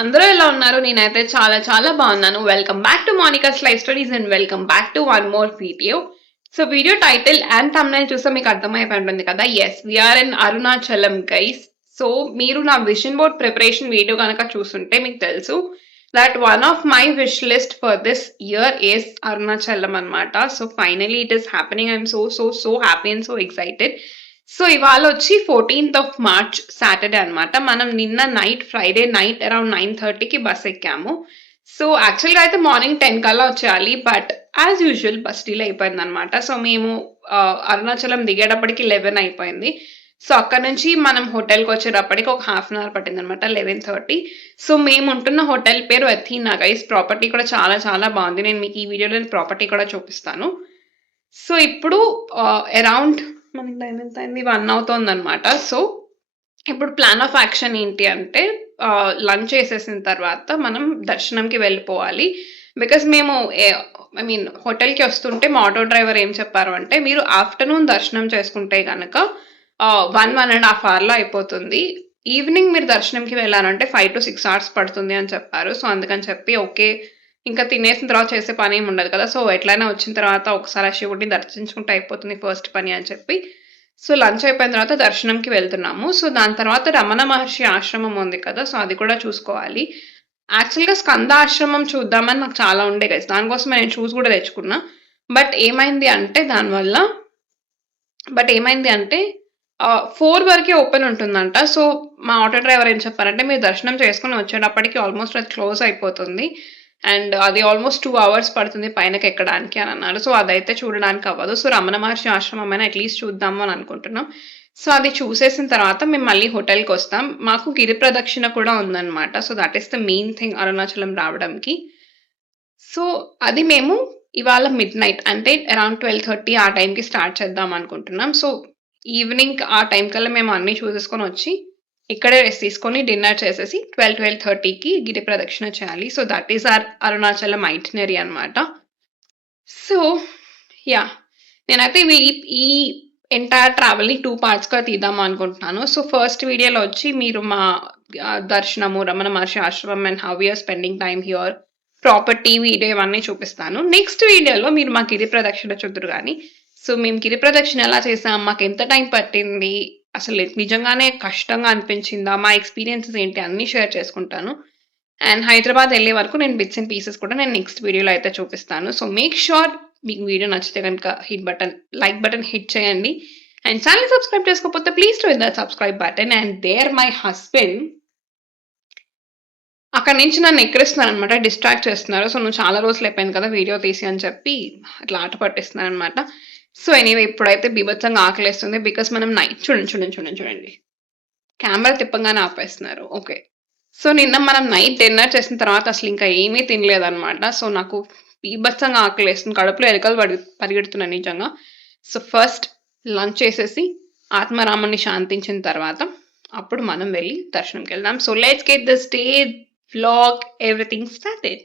అందరూ ఎలా ఉన్నారు? నేనైతే చాలా చాలా బాగున్నాను. Welcome back to Monica's life stories and welcome back to one more video. So video title and thumbnail చూస్తే మీకు అర్థమైపోయి ఉంటుంది కదా. Yes we're in Arunachalam guys. So మీరు నా విజన్ బోర్డ్ ప్రిపరేషన్ వీడియో కనుక చూస్తుంటే మీకు తెలుసు that one of my wish list for this year is Arunachalam అన్నమాట. So finally it is happening. I'm so happy and so excited. So ఇవాళ వచ్చి 14th of March Saturday అన్నమాట. మనం నిన్న నైట్ ఫ్రైడే నైట్ అరౌండ్ 9:30కి బస్ ఎక్కాము. So యాక్చువల్గా అయితే మార్నింగ్ 10 కల్లా వచ్చేయాలి, but as usual bus delay అయిపోయింది అనమాట. సో మేము అరుణాచలం దిగేటప్పటికి 11 అయిపోయింది. సో అక్కడ నుంచి మనం హోటల్కి వచ్చేటప్పటికి ఒక హాఫ్ అన్ అవర్ పట్టింది అనమాట, 11:30. సో మేము ఉంటున్న హోటల్ పేరు అథీనా గైస్. ప్రాపర్టీ కూడా చాలా చాలా బాగుంది. నేను మీకు ఈ వీడియోలో ప్రాపర్టీ కూడా చూపిస్తాను. సో ఇప్పుడు అరౌండ్ మనకి టైం ఎంత అయింది, 1 అవుతుంది అనమాట. సో ఇప్పుడు ప్లాన్ ఆఫ్ యాక్షన్ ఏంటి అంటే లంచ్ చేసేసిన తర్వాత మనం దర్శనంకి వెళ్ళిపోవాలి. బికాస్ మేము హోటల్కి వస్తుంటే మా ఆటో డ్రైవర్ ఏం చెప్పారు అంటే, మీరు ఆఫ్టర్నూన్ దర్శనం చేసుకుంటే కనుక 1.5 అవర్లో అయిపోతుంది. ఈవినింగ్ మీరు దర్శనంకి వెళ్ళాలంటే 5 to 6 hours పడుతుంది అని చెప్పారు. సో అందుకని చెప్పి ఓకే, ఇంకా తినేసిన తర్వాత చేసే పని ఏమి ఉండదు కదా. సో ఎట్లయినా వచ్చిన తర్వాత ఒకసారి ఆ శివుడిని దర్శించుకుంటే అయిపోతుంది ఫస్ట్ పని అని చెప్పి, సో లంచ్ అయిపోయిన తర్వాత దర్శనంకి వెళ్తున్నాము. సో దాని తర్వాత రమణ మహర్షి ఆశ్రమం ఉంది కదా, సో అది కూడా చూసుకోవాలి. యాక్చువల్గా స్కంద ఆశ్రమం చూద్దామని నాకు చాలా ఉండే కదా, దానికోసం నేను చూసి కూడా తెచ్చుకున్నా. బట్ ఏమైంది అంటే 4 వరకే ఓపెన్ ఉంటుందంట. సో మా ఆటో డ్రైవర్ ఏం చెప్పారంటే, మీరు దర్శనం చేసుకుని వచ్చేటప్పటికి ఆల్మోస్ట్ అది క్లోజ్ అయిపోతుంది అండ్ అది ఆల్మోస్ట్ 2 hours పడుతుంది పైనకి ఎక్కడానికి అని అన్నారు. సో అదైతే చూడడానికి అవ్వదు. సో రమణ మహర్షి ఆశ్రమం అయినా అట్లీస్ట్ చూద్దాము అని అనుకుంటున్నాం. సో అది చూసేసిన తర్వాత మేము మళ్ళీ హోటల్కి వస్తాం. మాకు గిరి ప్రదక్షిణ కూడా ఉందన్నమాట. So that is the main thing Arunachalam రావడానికి. సో అది మేము ఇవాళ మిడ్ నైట్ అంటే అరౌండ్ 12:30 ఆ టైంకి స్టార్ట్ చేద్దాం అనుకుంటున్నాం. సో ఈవినింగ్ ఆ టైం కల్లా మేము అన్నీ చూసేసుకొని వచ్చి ఇక్కడే రెస్ట్ తీసుకొని డిన్నర్ చేసేసి 12:30కి గిరి ప్రదక్షిణ చేయాలి. So that is our Arunachalam itinerary అనమాట. సో యా, నేనైతే ఈ ఎంటైర్ ట్రావెల్ని 2 partsగా తీద్దాం అనుకుంటున్నాను. సో ఫస్ట్ వీడియోలో వచ్చి మీరు మా దర్శనము, రమణ మహర్షి ఆశ్రమం and how you're spending time here, property video ఇవన్నీ చూపిస్తాను. నెక్స్ట్ వీడియోలో మీరు మా గిరి ప్రదక్షిణ చూద్దరు కానీ, సో మేము గిరి ప్రదక్షిణ ఎలా చేసాం, మాకు ఎంత టైం పట్టింది, అసలు నిజంగానే కష్టంగా అనిపించిందా, మా ఎక్స్పీరియన్సెస్ ఏంటి అన్నీ షేర్ చేసుకుంటాను. అండ్ హైదరాబాద్ వెళ్ళే వరకు నేను బిట్స్ అండ్ పీసెస్ కూడా నేను నెక్స్ట్ వీడియోలో అయితే చూపిస్తాను. సో మేక్ షూర్ మీకు వీడియో నచ్చితే కనుక లైక్ బటన్ హిట్ చేయండి. అండ్ ఛానల్ సబ్స్క్రైబ్ చేసుకోకపోతే please to hit that subscribe button. And there my husband అక్కడ నుంచి నన్ను ఎక్కిరిస్తున్నారు అనమాట, డిస్ట్రాక్ట్ చేస్తున్నారు. సో నువ్వు చాలా రోజులు అయిపోయింది కదా వీడియో తీసి అని చెప్పి అట్లా ఆట పట్టిస్తున్నారు అనమాట. సో ఎనీవే ఇప్పుడైతే బీభత్సంగా ఆకలేస్తుంది. బికాస్ మనం నైట్ చూడండి కెమెరా తిప్పంగానే ఆపేస్తున్నారు. ఓకే, సో నిన్న మనం నైట్ డిన్నర్ చేసిన తర్వాత అసలు ఇంకా ఏమీ తినలేదన్నమాట. సో నాకు బీభత్సంగా ఆకలేస్తుంది, కడుపులో ఎలుకలు పరిగెడుతున్నాయి నిజంగా. సో ఫస్ట్ లంచ్ చేసేసి ఆత్మరాముని శాంతించిన తర్వాత అప్పుడు మనం వెళ్ళి దర్శనంకి వెళ్దాం. So let's get this day vlog everything started.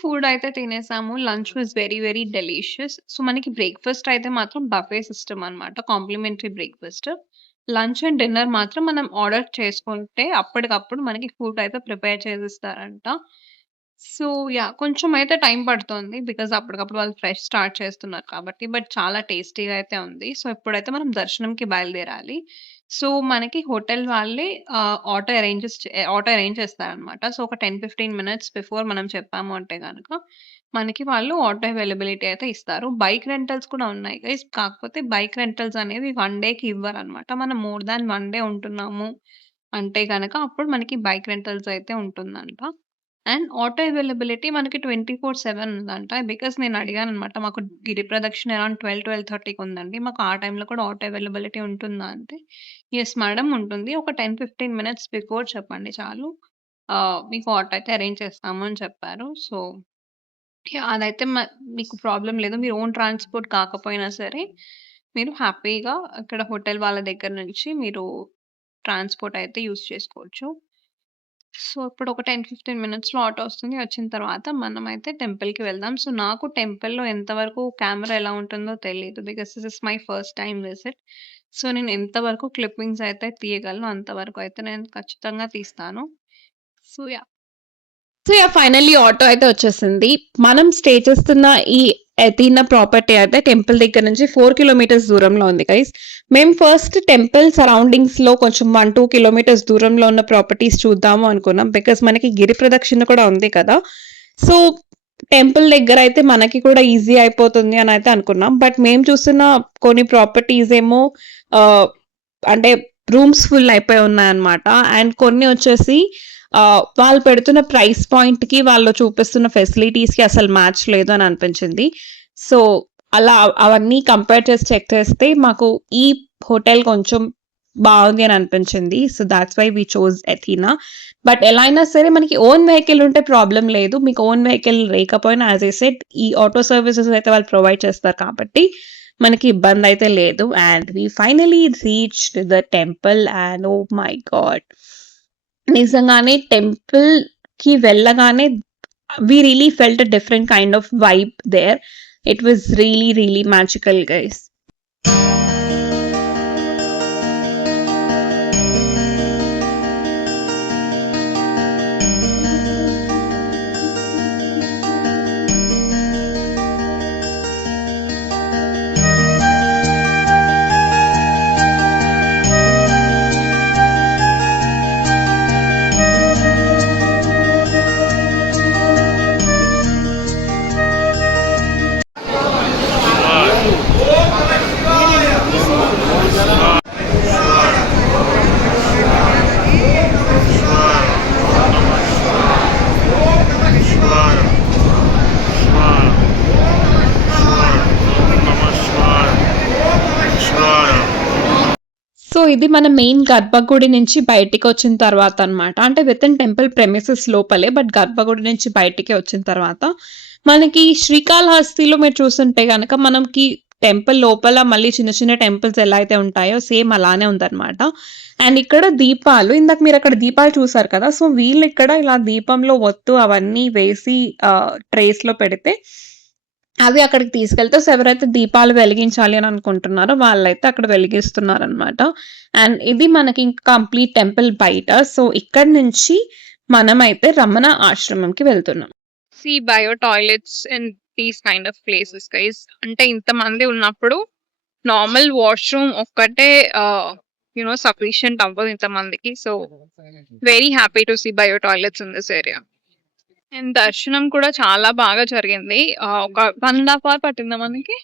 Food అయితే తినేసాము. Lunch was very delicious. So మనకి బ్రేక్ఫాస్ట్ అయితే మాత్రం బఫే సిస్టమ్ అనమాట, complimentary breakfast. Lunch and dinner మాత్రం మనం ఆర్డర్ చేసుకుంటే అప్పటికప్పుడు మనకి ఫుడ్ అయితే ప్రిపేర్ చేసిస్తారంట. So yeah! కొంచెమైతే టైం పడుతోంది. బికాజ్ అప్పటికప్పుడు వాళ్ళు ఫ్రెష్ స్టార్ట్ చేస్తున్నారు కాబట్టి. బట్ చాలా టేస్టీగా అయితే ఉంది. సో ఇప్పుడైతే మనం దర్శనంకి బయలుదేరాలి. సో మనకి హోటల్ వాళ్ళే ఆటో అరేంజ్ చేస్తారనమాట. సో ఒక 10, 15 మినిట్స్ బిఫోర్ మనం చెప్పాము అంటే గనక మనకి వాళ్ళు ఆటో అవైలబిలిటీ అయితే ఇస్తారు. బైక్ రెంటల్స్ కూడా ఉన్నాయి గైస్. కాకపోతే బైక్ రెంటల్స్ అనేవి 1 డేకి ఇవ్వరనమాట. మనం మోర్ దాన్ 1 డే ఉంటున్నాము అంటే గనక అప్పుడు మనకి బైక్ రెంటల్స్ అయితే ఉంటుందంట. అండ్ ఆటో అవైలబిలిటీ మనకి 24/7 ఉందంట. బికాజ్ నేను అడిగాననమాట. మాకు గిరి ప్రదక్షిణ అరౌండ్ 12:30కి ఉందండి. మాకు ఆ టైంలో కూడా ఆటో అవైలబిలిటీ ఉంటుందా అంటే, యెస్ మేడం ఉంటుంది. ఒక 10, 15 మినిట్స్ బిఫోర్ చెప్పండి చాలు. మీకు ఆటో అయితే అరేంజ్ చేస్తాము అని చెప్పారు. So yeah! అదైతే మీకు ప్రాబ్లమ్ లేదు. మీరు ఓన్ ట్రాన్స్‌పోర్ట్ కాకపోయినా సరే, మీరు హ్యాపీగా అక్కడ హోటల్ వాళ్ళ దగ్గర నుంచి మీరు ట్రాన్స్‌పోర్ట్ అయితే యూజ్ చేసుకోవచ్చు. సో, ఇప్పుడు ఒక 10, 15 మినిట్స్‌లో ఆటో వస్తుంది. వచ్చిన తర్వాత మనమైతే టెంపుల్‌కి వెళ్దాం. సో, నాకు టెంపుల్‌లో ఎంతవరకు కెమెరా ఎలా ఉంటుందో తెలీదు. Because this is my first time visit. So, నేను ఎంతవరకు క్లిప్పింగ్స్ అయితే తీయగలనో అంతవరకు అయితే నేను ఖచ్చితంగా తీస్తాను. So, yeah! So yeah! Finally auto అయితే వచ్చేసింది. మనం స్టే చేస్తున్న ఈ ఎథీనా ప్రాపర్టీ అయితే టెంపుల్ దగ్గర నుంచి 4 కిలోమీటర్స్ దూరంలో ఉంది గైస్. మేము ఫస్ట్ టెంపుల్ సరౌండింగ్స్‌లో కొంచెం 1, 2 కిలోమీటర్స్ దూరంలో ఉన్న ప్రాపర్టీస్ చూద్దాము అనుకున్నాం. బికాజ్ మనకి గిరి ప్రదక్షిణ కూడా ఉంది కదా! సో, టెంపుల్ దగ్గర అయితే మనకి కూడా ఈజీ అయిపోతుంది అని అయితే అనుకున్నాం. బట్ మేము చూస్తున్న కొన్ని ప్రాపర్టీస్ ఏమో అంటే రూమ్స్ ఫుల్ అయిపోయి ఉన్నాయన్నమాట. అండ్ కొన్ని వచ్చేసి వాళ్ళు పెడుతున్న ప్రైస్ పాయింట్‌కి, వాళ్ళు చూపిస్తున్న ఫెసిలిటీస్‌కి అసలు మ్యాచ్ లేదు అని అనిపించింది. సో, అలా అవన్నీ కంపేర్ చేసి చెక్ చేస్తే మాకు ఈ హోటల్ కొంచెం బాగుంది అని అనిపించింది. So, that's why we chose Athena. But ఎలా అయినా సరే మనకి ఓన్ వెహికల్ ఉంటే ప్రాబ్లమ్ లేదు. మీకు ఓన్ వెహికల్ లేకపోయినా యాస్ ఐ సెడ్ ఈ ఆటో సర్వీసెస్ అయితే వాళ్ళు ప్రొవైడ్ చేస్తారు కాబట్టి మనకి ఇబ్బంది అయితే లేదు. And we finally reached the temple and oh my God! నిజంగానే టెంపుల్‌కి వెళ్ళగానే we really felt a different kind of vibe there. It was really, really magical guys. So, ఇది మన మెయిన్ గర్భగుడి నుంచి బయటికొచ్చిన తర్వాత అనమాట. అంటే వితిన్ టెంపుల్ ప్రెమిసెస్ లోపలే. బట్ గర్భగుడి నుంచి బయటికి వచ్చిన తర్వాత మనకి శ్రీకాళహస్తిలో మీరు చూస్తుంటే గనక మనకి టెంపుల్ లోపల మళ్ళీ చిన్న చిన్న టెంపుల్స్ ఎలా అయితే ఉంటాయో సేమ్ అలానే ఉందన్నమాట. అండ్ ఇక్కడ దీపాలు ఇందాక మీరు అక్కడ దీపాలు చూసారు కదా! సో, వీళ్ళు ఇక్కడ ఇలా దీపంలో ఒత్తు అవన్నీ వేసి ట్రేస్‌లో పెడితే అవి అక్కడికి తీసుకెళ్తే సో, ఎవరైతే దీపాలు వెలిగించాలి అని అనుకుంటున్నారో వాళ్ళైతే అక్కడ వెలిగిస్తున్నారనమాట. అండ్ ఇది మనకి కంప్లీట్ టెంపుల్ బయట. సో, ఇక్కడి నుంచి మనమైతే రమణ ఆశ్రమంకి వెళ్తున్నాం. See bio toilets and these kind of places guys. అంటే ఇంతమంది ఉన్నప్పుడు నార్మల్ వాష్‌రూమ్ ఒక్కటే సఫిషియంట్ అవ్వదు ఇంతమందికి. So, very happy to see bio toilets in this area. And దర్శనం కూడా చాలా బాగా జరిగింది. ఒక 1.5 అవర్ పట్టిందా మనకి?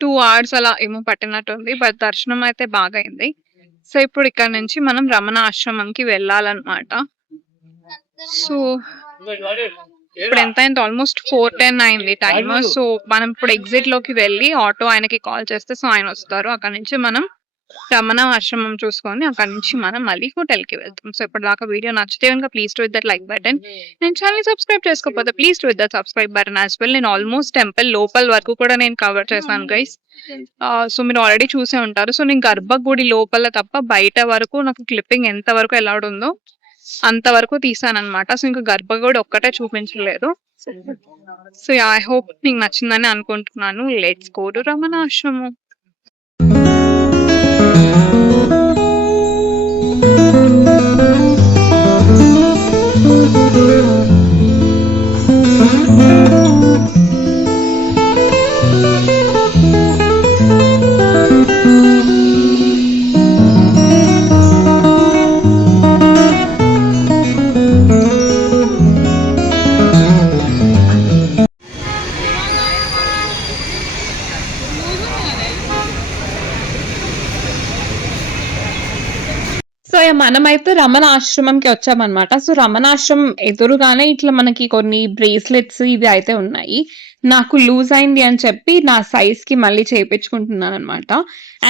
2 అవర్స్ అలా ఏమో పట్టినట్టుంది. బట్ దర్శనం అయితే బాగా అయింది. సో, ఇప్పుడు ఇక్కడ నుంచి మనం రమణ ఆశ్రమంకి వెళ్ళాలన్నమాట. సో, ఇప్పుడు ఎంత అయింది? ఆల్మోస్ట్ 4:10 అయింది టైమ్. సో, మనం ఇప్పుడు ఎగ్జిట్‌లోకి వెళ్ళి ఆటో ఆయనకి కాల్ చేస్తే సో, ఆయన వస్తారు. అక్కడి నుంచి మనం రమణ ఆశ్రమం చూసుకొని అక్కడి నుంచి మనం మళ్ళీ హోటల్‌కి వెళ్తాం. సో, ఇప్పటిదాకా వీడియో నచ్చితే గనుక please do hit that like button. నేను ఛానెల్‌ని సబ్స్క్రైబ్ చేసుకోకపోతే please do hit that subscribe button as well. నేను ఆల్మోస్ట్ టెంపుల్ లోపల వరకు కూడా నేను కవర్ చేశాను గైస్. సో, మీరు ఆల్రెడీ చూసే ఉంటారు. సో, నేను గర్భగుడి లోపల తప్ప బయట వరకు నాకు క్లిప్పింగ్ ఎంత వరకు అలౌడ్ ఉందో అంతవరకు తీసానన్నమాట. సో, ఇంకా గర్భగుడి ఒక్కటే చూపించలేదు. సో, ఐ హోప్ మీకు నచ్చిందని అనుకుంటున్నాను. లెట్స్ గో టు రమణ ఆశ్రమం. Thank you. సో మనమైతే రమణ ఆశ్రమంకి వచ్చామన్నమాట. సో రమణాశ్రమం ఎదురుగానే ఇట్లా మనకి కొన్ని బ్రేస్లెట్స్ ఇవి అయితే ఉన్నాయి. నాకు లూజ్ అయింది అని చెప్పి నా సైజ్ కి మళ్ళీ చేయించుకుంటున్నాను అనమాట.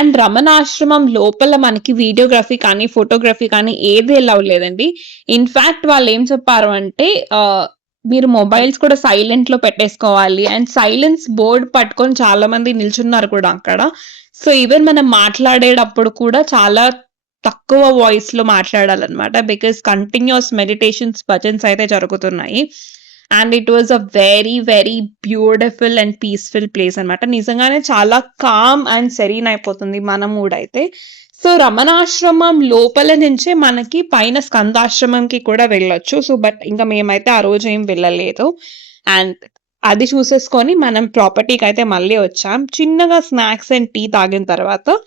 అండ్ రమణాశ్రమం లోపల మనకి వీడియోగ్రఫీ కానీ ఫోటోగ్రఫీ కానీ ఏది అలౌ లేదండి. ఇన్ఫాక్ట్ వాళ్ళు ఏం చెప్పారు అంటే మీరు మొబైల్స్ కూడా సైలెంట్ లో పెట్టేసుకోవాలి అండ్ సైలెన్స్ బోర్డ్ పట్టుకొని చాలా మంది నిల్చున్నారు కూడా అక్కడ. సో ఈవెన్ మనం మాట్లాడేటప్పుడు కూడా చాలా తక్కువ వాయిస్ లో మాట్లాడాలన్నమాట. బికాస్ కంటిన్యూస్ మెడిటేషన్స్ భజన్స్ అయితే జరుగుతున్నాయి. And it was a very very beautiful and peaceful place అనమాట. నిజంగానే చాలా కామ్ అండ్ సెరీన్ అయిపోతుంది మన మూడ్ అయితే. సో రమణాశ్రమం లోపల నుంచే మనకి పైన స్కందాశ్రమంకి కూడా వెళ్ళొచ్చు. సో బట్ ఇంకా మేమైతే ఆ రోజు ఏం వెళ్ళలేదు. అండ్ అది చూసేసుకొని మనం ప్రాపర్టీకి అయితే మళ్ళీ వచ్చాం. చిన్నగా స్నాక్స్ అండ్ టీ తాగిన తర్వాత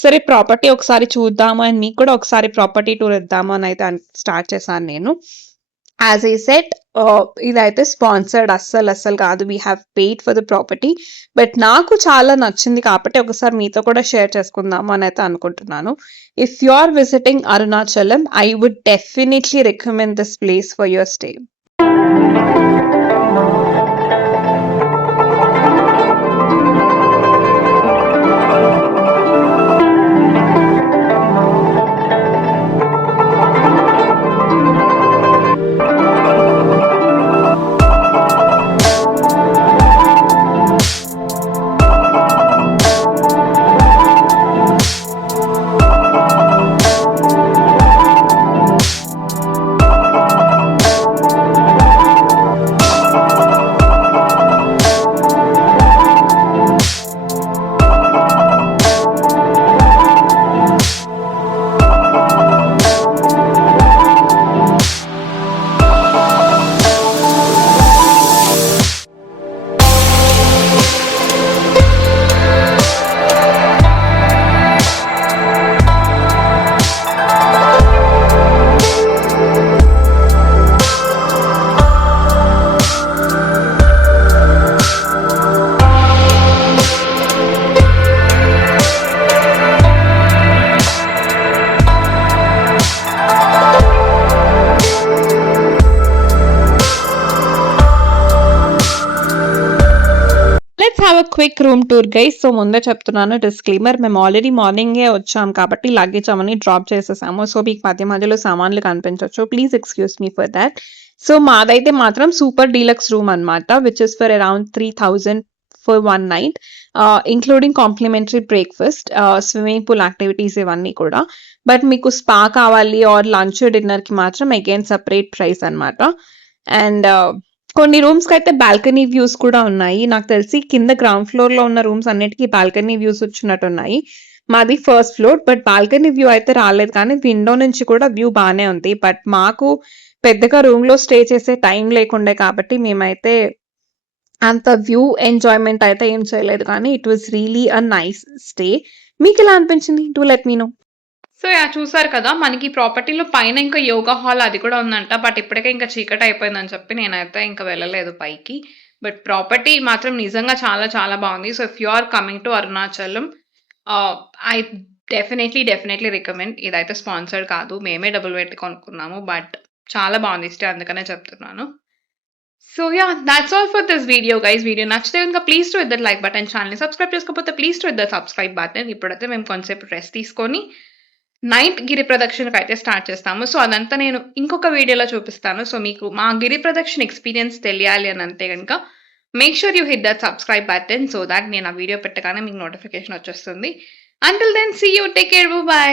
సరే ప్రాపర్టీ ఒకసారి చూద్దాము అండ్ మీకు కూడా ఒకసారి ప్రాపర్టీ టూర్ ఇద్దాము అని అయితే స్టార్ట్ చేశాను నేను. యాజ్ ఐ సెట్ ఇదైతే స్పాన్సర్డ్ అస్సలు కాదు. We have paid for the property. But నాకు చాలా నచ్చింది కాబట్టి ఒకసారి మీతో కూడా షేర్ చేసుకుందాము అని అయితే అనుకుంటున్నాను. If you are visiting Arunachalam, I would definitely recommend this place for your stay. Have a quick room tour guys. So ముందే చెప్తున్నాను డిస్క్లైమర్, మేము ఆల్రెడీ మార్నింగే వచ్చాం కాబట్టి లగేజ్ అవన్నీ డ్రాప్ చేసేసాము. సో మీకు మధ్యలో సామాన్లు కనిపించవచ్చు. Please excuse me for that. So మాదైతే మాత్రం సూపర్ డీలక్స్ రూమ్ అనమాట, which is for around 3000 for 1 night, including complimentary breakfast, swimming pool activities ఇవన్నీ కూడా. బట్ మీకు స్పా కావాలి ఆర్ లంచ్ డిన్నర్కి మాత్రం అగైన్ సపరేట్ ప్రైస్ అనమాట. అండ్ కొన్ని రూమ్స్కి అయితే బాల్కనీ వ్యూస్ కూడా ఉన్నాయి. నాకు తెలిసి కింద గ్రౌండ్ ఫ్లోర్ లో ఉన్న రూమ్స్ అన్నిటికీ బాల్కనీ వ్యూస్ వచ్చినట్టు ఉన్నాయి. మాది first floor, but balcony view అయితే రాలేదు, కానీ విండో నుంచి కూడా వ్యూ బాగానే ఉంది. బట్ మాకు పెద్దగా రూమ్ లో స్టే చేసే టైం లేకుండే కాబట్టి మేమైతే అంత వ్యూ ఎంజాయ్మెంట్ అయితే ఏం చేయలేదు, కానీ it was really a nice stay. మీకు ఎలా అనిపించింది? Do let me know. So చూసారు కదా, మనకి ప్రాపర్టీలో పైన ఇంకా యోగా హాల్ అది కూడా ఉందంట. బట్ ఇప్పటికే ఇంకా చీకటి అయిపోయిందని చెప్పి నేనైతే ఇంకా వెళ్ళలేదు పైకి. బట్ ప్రాపర్టీ మాత్రం నిజంగా చాలా చాలా బాగుంది. So if you are coming to Arunachalam, I definitely recommend. ఇదైతే స్పాన్సర్డ్ కాదు, మేమే డబ్బులు పెట్టి కొనుక్కున్నాము. బట్ చాలా బాగుంది స్టే, అందుకనే చెప్తున్నాను. So that's all for this video guys. Video నచ్చితే ఇంకా please to hit that like button. ఛానల్ని సబ్స్క్రైబ్ చేసుకోకపోతే please to hit that subscribe button. ఇప్పుడైతే మేము కొంచెంసేపు రెస్ట్ తీసుకొని నైట్ గిరి ప్రదక్షిణకు అయితే స్టార్ట్ చేస్తాము. సో అదంతా నేను ఇంకొక వీడియోలో చూపిస్తాను. సో మీకు మా గిరి ప్రదక్షిణ ఎక్స్పీరియన్స్ తెలియాలి అని అంటే కనుక make sure you hit that subscribe button, so that నేను ఆ వీడియో పెట్టగానే మీకు నోటిఫికేషన్ వచ్చేస్తుంది. Until then see you, take care, by.